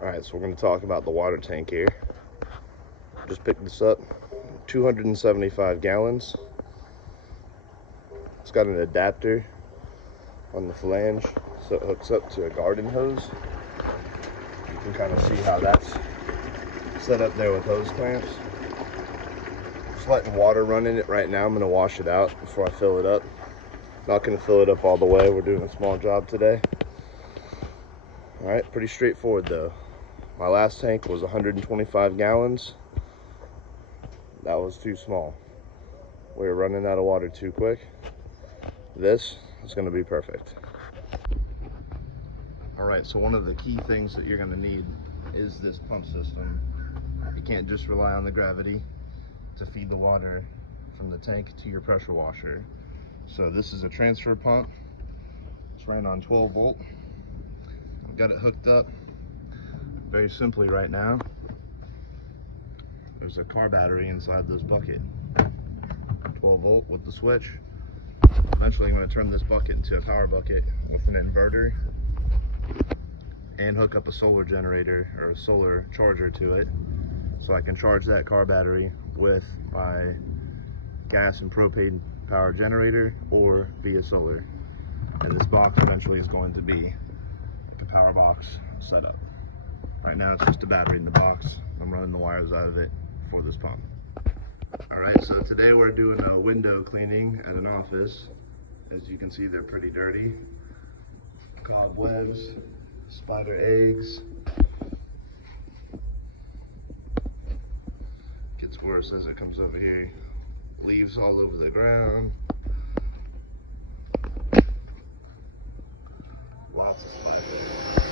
Alright, so we're going to talk about the water tank here. Just picked this up, 275 gallons. It's got an adapter on the flange, so it hooks up to a garden hose. You can kind of see how that's set up there with hose clamps. Just letting water run in it right now. I'm going to wash it out before I fill it up. Not going to fill it up all the way. We're doing a small job today. Alright, pretty straightforward though. My last tank was 125 gallons. That was too small. We were running out of water too quick. This is going to be perfect. Alright, so one of the key things that you're going to need is this pump system. You can't just rely on the gravity to feed the water from the tank to your pressure washer. So this is a transfer pump. It's ran on 12 volt. I've got it hooked up very simply right now. There's a car battery inside this bucket. 12 volt with the switch. Eventually I'm going to turn this bucket into a power bucket with an inverter and hook up a solar generator or a solar charger to it, so I can charge that car battery with my gas and propane power generator or via solar. And this box eventually is going to be like a power box setup. Right now it's just a battery in the box. I'm running the wires out of it for this pump. Alright, so today we're doing a window cleaning at an office. As you can see, they're pretty dirty. Cobwebs, spider eggs. Gets worse as it comes over here. Leaves all over the ground. Lots of spiders.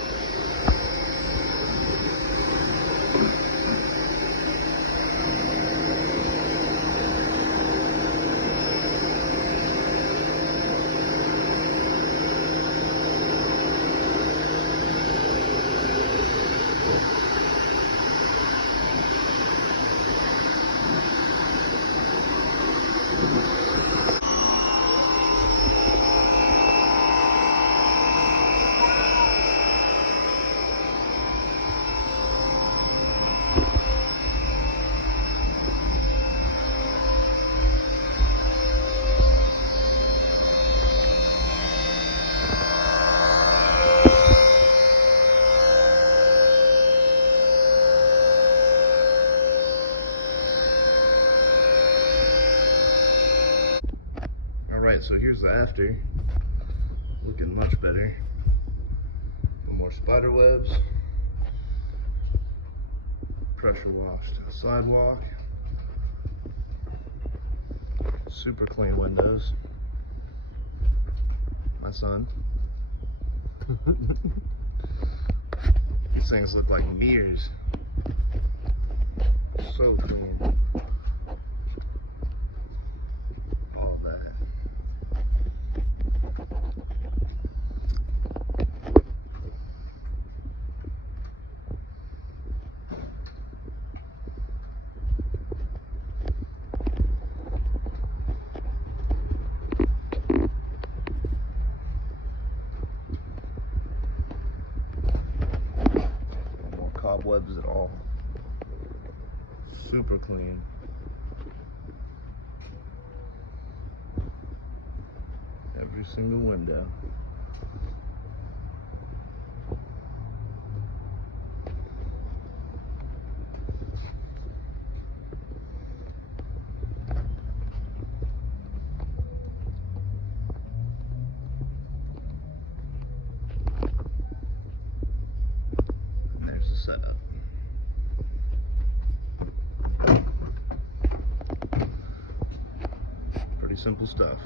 Alright, so here's the after. Looking much better. More spider webs. Pressure washed sidewalk. Super clean windows. My son. These things look like mirrors. So clean. Cobwebs at all. Super clean. Every single window. Setup. Pretty simple stuff.